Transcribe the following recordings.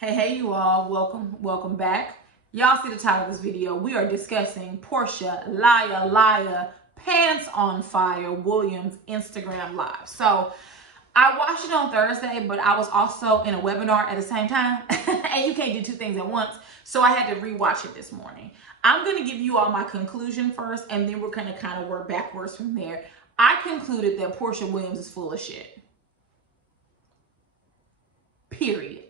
Hey, you all. Welcome back. Y'all see the title of this video. We are discussing Porsha, liar, pants on fire, Williams Instagram Live. So I watched it on Thursday, but I was also in a webinar at the same time. And you can't do two things at once. So I had to rewatch it this morning. I'm going to give you all my conclusion first, and then we're going to kind of work backwards from there. I concluded that Porsha Williams is full of shit. Period.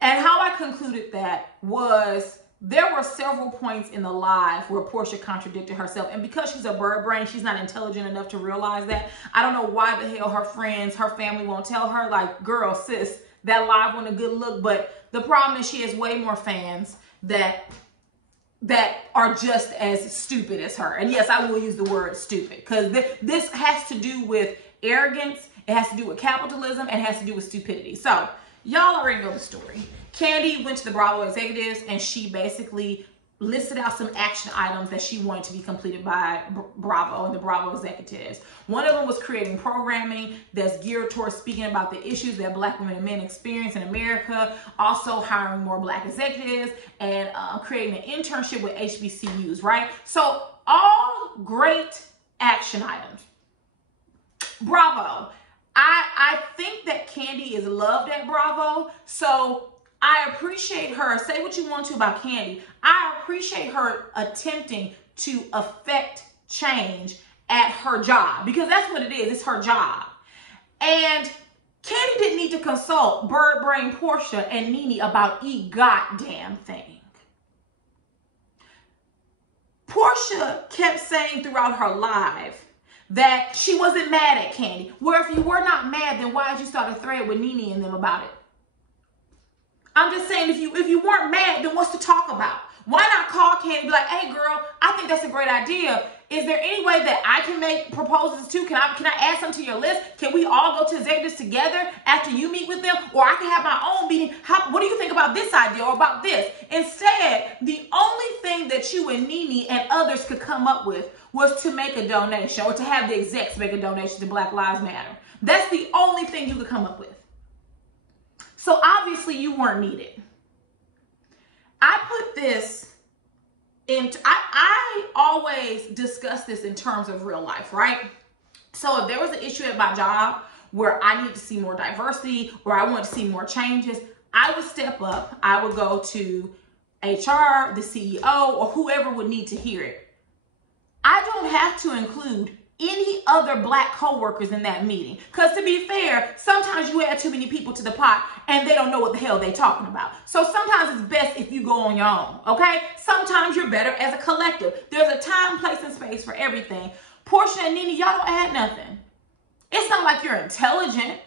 And how I concluded that was there were several points in the live where Porsha contradicted herself. And because she's a bird brain, she's not intelligent enough to realize that. I don't know why the hell her friends, her family won't tell her, like, girl, sis, that live wasn't a good look. But the problem is she has way more fans that are just as stupid as her. And yes, I will use the word stupid because this has to do with arrogance. It has to do with capitalism and it has to do with stupidity. So y'all already know the story. Kandi went to the Bravo executives and she basically listed out some action items that she wanted to be completed by Bravo and the Bravo executives. One of them was creating programming that's geared towards speaking about the issues that Black women and men experience in America, also hiring more Black executives and creating an internship with HBCUs, right? So all great action items. Bravo. I think that Kandi is loved at Bravo, so I appreciate her. Say what you want to about Kandi. I appreciate her attempting to affect change at her job because that's what it is. It's her job. And Kandi didn't need to consult Bird Brain Porsha and Nene about a goddamn thing. Porsha kept saying throughout her live that she wasn't mad at Kandi. Where if you were not mad, then why did you start a thread with Nene and them about it? I'm just saying, if you weren't mad, then what's to talk about? Why not call Kandi and be like, hey girl, I think that's a great idea. Is there any way that I can make proposals too? Can I add some to your list? Can we all go to executives together after you meet with them? Or I can have my own meeting. What do you think about this idea or about this? Instead, the only thing that you and Nene and others could come up with was to make a donation or to have the execs make a donation to Black Lives Matter. That's the only thing you could come up with. So obviously you weren't needed. I put this in, I always discuss this in terms of real life, right? So if there was an issue at my job where I need to see more diversity or I want to see more changes, I would step up. I would go to HR, the CEO, or whoever would need to hear it. I don't have to include any other Black coworkers in that meeting. Because to be fair, sometimes you add too many people to the pot and they don't know what the hell they're talking about. So sometimes it's best if you go on your own, okay? Sometimes you're better as a collective. There's a time, place, and space for everything. Porsha and Nene, y'all don't add nothing. It's not like you're intelligent.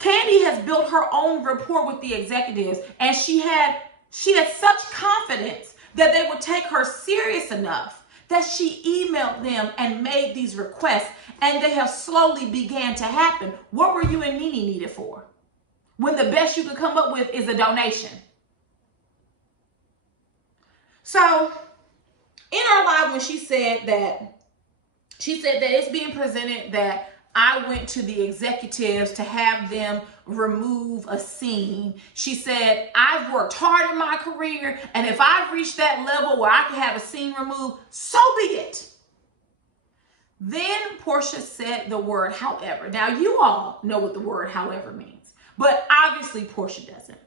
Kandi has built her own rapport with the executives and she had such confidence that they would take her serious enough that she emailed them and made these requests, and they have slowly began to happen. What were you and Nene needed for? When the best you could come up with is a donation. So in our live, when she said that it's being presented that I went to the executives to have them remove a scene. She said, I've worked hard in my career, and if I've reached that level where I can have a scene removed, so be it. Then Porsha said the word however. Now, you all know what the word however means, but obviously Porsha doesn't.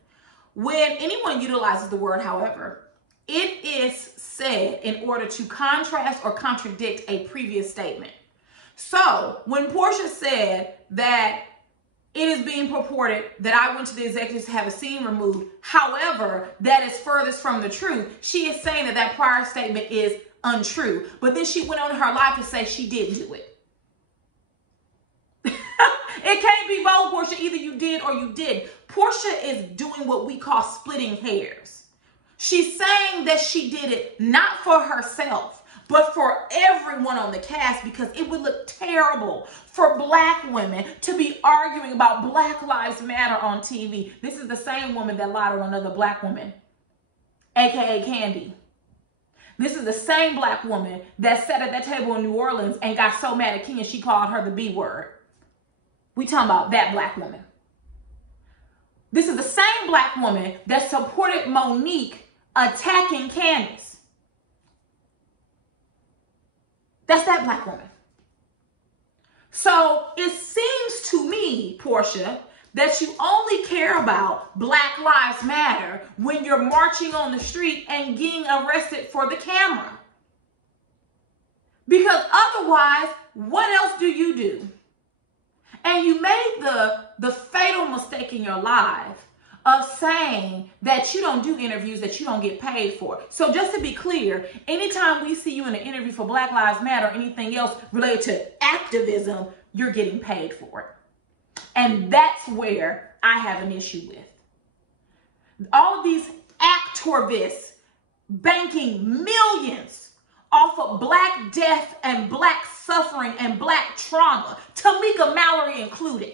When anyone utilizes the word however, it is said in order to contrast or contradict a previous statement. So when Porsha said that it is being purported that I went to the executives to have a scene removed, however, that is furthest from the truth, she is saying that prior statement is untrue. But then she went on in her life to say she did do it. It can't be both, Porsha. Either you did or you didn't. Porsha is doing what we call splitting hairs. She's saying that she did it not for herself, but for everyone on the cast, because it would look terrible for Black women to be arguing about Black Lives Matter on TV. This is the same woman that lied on another Black woman, aka Kandi. This is the same Black woman that sat at that table in New Orleans and got so mad at Kenya she called her the B word. We talking about that Black woman. This is the same black woman that supported Monique attacking Candace. That's that black woman. So it seems to me, Porsha, that you only care about Black Lives Matter when you're marching on the street and getting arrested for the camera. Because otherwise, what else do you do? And you made the fatal mistake in your life of saying that you don't do interviews that you don't get paid for. So just to be clear, anytime we see you in an interview for Black Lives Matter or anything else related to activism, you're getting paid for it. And that's where I have an issue with. All of these activists banking millions off of Black death and Black suffering and Black trauma, Tamika Mallory included.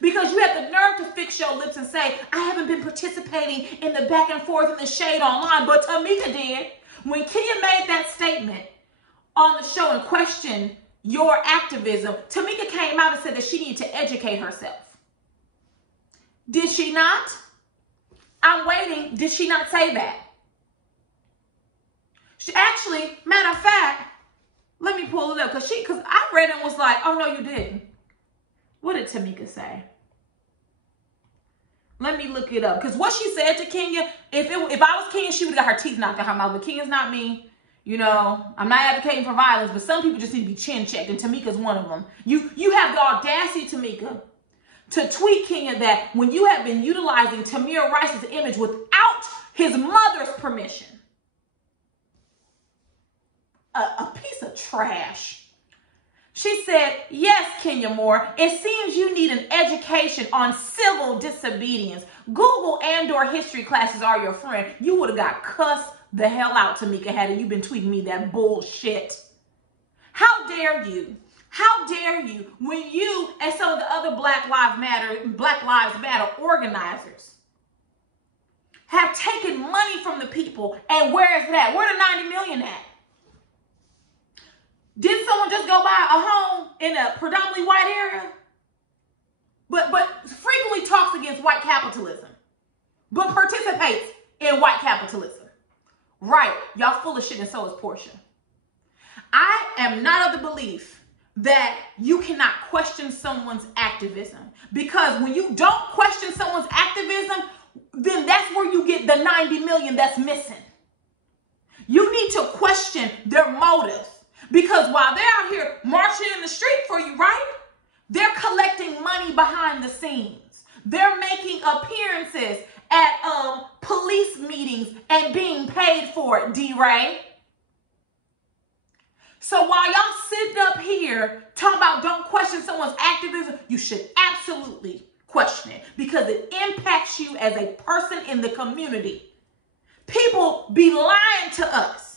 Because you have the nerve to fix your lips and say, I haven't been participating in the back and forth and the shade online, but Tamika did. When Kenya made that statement on the show and questioned your activism, Tamika came out and said that she needed to educate herself. Did she not? I'm waiting. Did she not say that? She actually, matter of fact, let me pull it up because I read it and was like, oh no, you didn't. What did Tamika say? Let me look it up. Because what she said to Kenya, if I was Kenya, she would have got her teeth knocked out her mouth. But Kenya's not me. You know, I'm not advocating for violence, but some people just need to be chin checked, and Tamika's one of them. You have the audacity, Tamika, to tweet Kenya that when you have been utilizing Tamir Rice's image without his mother's permission. A piece of trash. She said, yes, Kenya Moore, it seems you need an education on civil disobedience. Google and/or history classes are your friend. You would have got cussed the hell out, Tamika, had you been tweeting me that bullshit. How dare you? How dare you when you and some of the other Black Lives Matter organizers have taken money from the people, and where is that? Where the 90 million at? Did someone just go buy a home in a predominantly white area? But frequently talks against white capitalism, but participates in white capitalism. Right, y'all full of shit, and so is Porsha. I am not of the belief that you cannot question someone's activism, because when you don't question someone's activism, then that's where you get the 90 million that's missing. You need to question their motives. Because while they're out here marching in the street for you, right? They're collecting money behind the scenes. They're making appearances at police meetings and being paid for it, D-Ray. So while y'all sitting up here talking about don't question someone's activism, you should absolutely question it, because it impacts you as a person in the community. People be lying to us.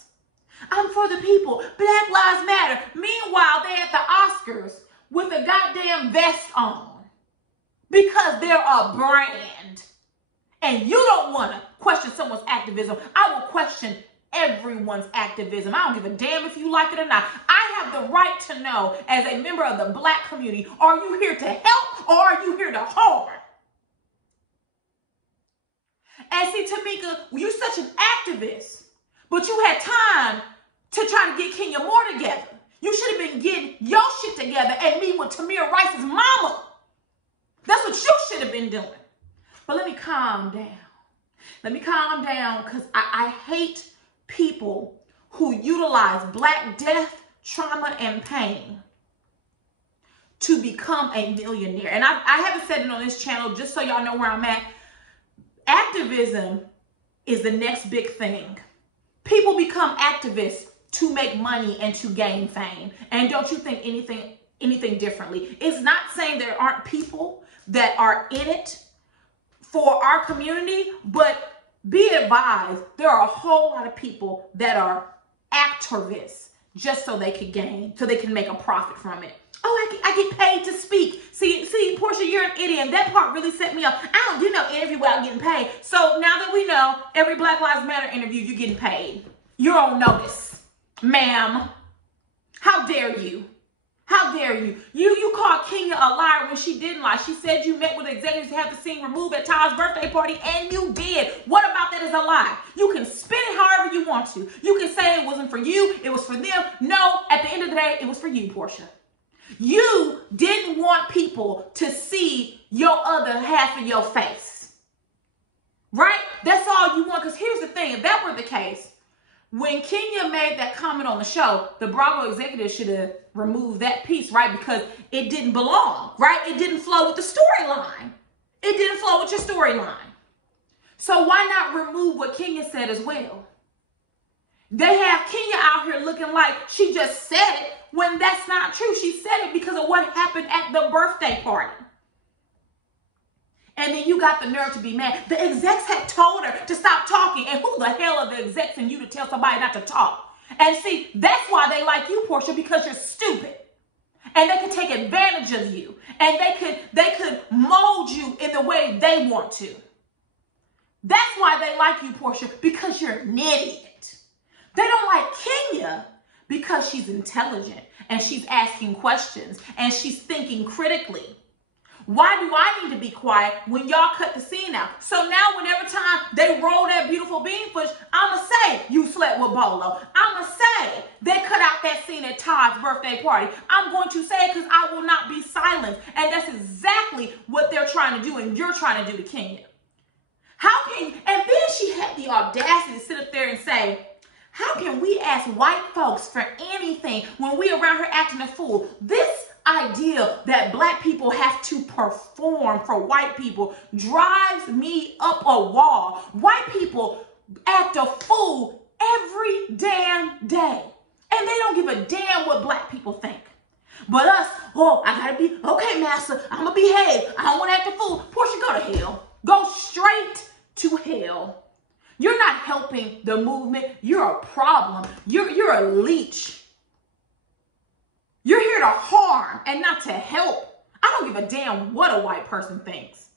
I'm for the people. Black Lives Matter. Meanwhile, they're at the Oscars with a goddamn vest on because they're a brand. And you don't want to question someone's activism. I will question everyone's activism. I don't give a damn if you like it or not. I have the right to know, as a member of the Black community, are you here to help or are you here to harm? And see, Tamika, you're such an activist, but you had time to try to get Kenya Moore together. You should have been getting your shit together and meeting with Tamir Rice's mama. That's what you should have been doing. But let me calm down. Let me calm down, because I hate people who utilize Black death, trauma, and pain to become a millionaire. And I haven't said it on this channel, just so y'all know where I'm at. Activism is the next big thing. People become activists to make money and to gain fame. And don't you think anything differently. It's not saying there aren't people that are in it for our community, but be advised, there are a whole lot of people that are activists just so they can make a profit from it. Oh, I get paid to speak. See, Porsha, you're an idiot. And that part really set me up. I don't do no interview without getting paid. So now that we know, every Black Lives Matter interview, you're getting paid. You're on notice, ma'am. How dare you? How dare you? You called Kenya a liar when she didn't lie. She said you met with executives to have the scene removed at Ty's birthday party, and you did. What about that is a lie? You can spin it however you want to. You can say it wasn't for you, it was for them. No, at the end of the day, it was for you, Porsha. You didn't want people to see your other half of your face. Right? That's all you want. Because here's the thing. If that were the case, when Kenya made that comment on the show, the Bravo executive should have removed that piece, right? Because it didn't belong, right? It didn't flow with the storyline. It didn't flow with your storyline. So why not remove what Kenya said as well? They have Kenya out here looking like she just said it when that's not true. She said it because of what happened at the birthday party. And then you got the nerve to be mad. The execs had told her to stop talking. And who the hell are the execs and you to tell somebody not to talk? And see, that's why they like you, Porsha, because you're stupid. And they could take advantage of you. And they could mold you in the way they want to. That's why they like you, Porsha, because you're an idiot. They don't like Kenya because she's intelligent and she's asking questions and she's thinking critically. Why do I need to be quiet when y'all cut the scene out? So now whenever time they roll that beautiful bean footage, I'ma say you slept with Bolo. I'ma say they cut out that scene at Todd's birthday party. I'm going to say it because I will not be silenced. And that's exactly what they're trying to do and you're trying to do to Kenya. How can you? And then she had the audacity to sit up there and say, how can we ask white folks for anything when we around here acting a fool? This idea that black people have to perform for white people drives me up a wall. White people act a fool every damn day. And they don't give a damn what black people think. But us, oh, I gotta be, okay, master, I'm gonna behave. I don't wanna act a fool. Porsha, go to hell. Go straight to hell. You're not helping the movement. You're a problem. You're a leech. You're here to harm and not to help. I don't give a damn what a white person thinks.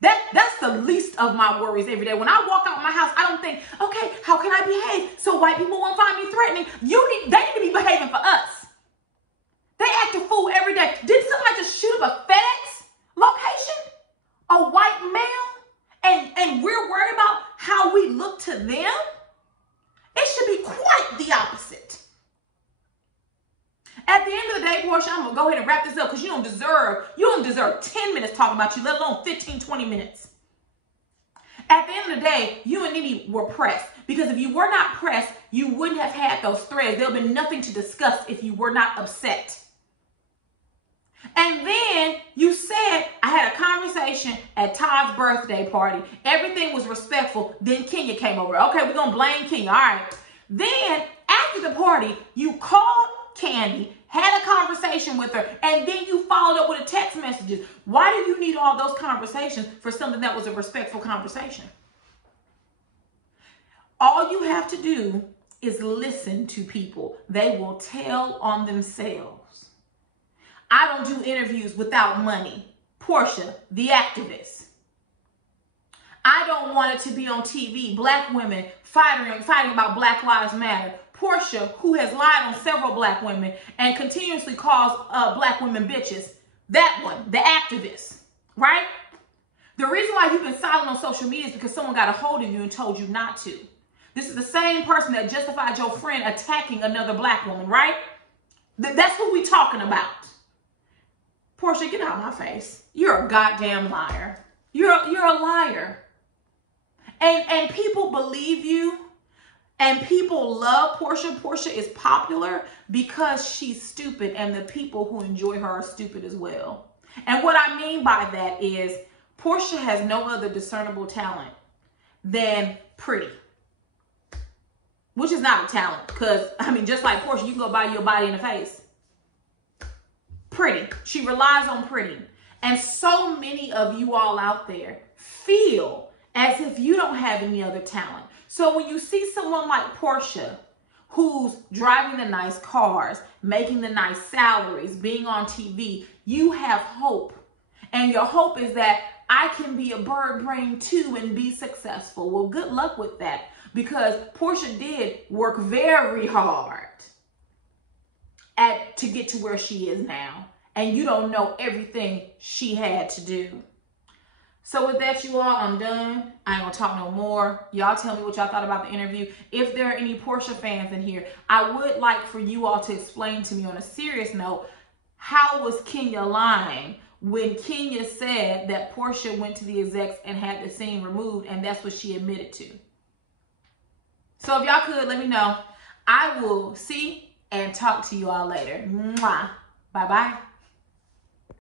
That's the least of my worries every day. When I walk out my house, I don't think, okay, how can I behave so white people won't find me threatening? They need to be behaving for us. They act a fool every day. Did somebody just shoot up a FedEx location? A white male? And we're worried about how we look to them? It should be quite the opposite. At the end of the day, Porsha, I'm going to go ahead and wrap this up because you don't deserve 10 minutes talking about you, let alone 15, 20 minutes. At the end of the day, you and Nene were pressed because if you were not pressed, you wouldn't have had those threads. There would have been nothing to discuss if you were not upset. And then you said, I had a conversation at Todd's birthday party. Everything was respectful. Then Kenya came over. Okay, we're going to blame Kenya. All right. Then after the party, you called Candy, had a conversation with her, and then you followed up with a text messages. Why do you need all those conversations for something that was a respectful conversation? All you have to do is listen to people. They will tell on themselves. I don't do interviews without money. Porsha, the activist. I don't want it to be on TV. Black women fighting about Black Lives Matter. Porsha, who has lied on several black women and continuously calls black women bitches. That one, the activist, right? The reason why you've been silent on social media is because someone got a hold of you and told you not to. This is the same person that justified your friend attacking another black woman, right? That's who we talking about. Porsha, get out of my face. You're a goddamn liar. You're a liar. And people believe you. And people love Porsha. Porsha is popular because she's stupid and the people who enjoy her are stupid as well. And what I mean by that is Porsha has no other discernible talent than pretty. Which is not a talent because, I mean, just like Porsha, you can go buy your body in the face. Pretty. She relies on pretty. And so many of you all out there feel as if you don't have any other talent. So when you see someone like Porsha, who's driving the nice cars, making the nice salaries, being on TV, you have hope. And your hope is that I can be a bird brain too and be successful. Well, good luck with that because Porsha did work very hard. to get to where she is now. And you don't know everything she had to do. So with that, you all, I'm done. I ain't gonna talk no more. Y'all tell me what y'all thought about the interview. If there are any Porsha fans in here, I would like for you all to explain to me on a serious note, how was Kenya lying when Kenya said that Porsha went to the execs and had the scene removed, and that's what she admitted to? So if y'all could, let me know. I will see and talk to you all later. Mwah. Bye-bye.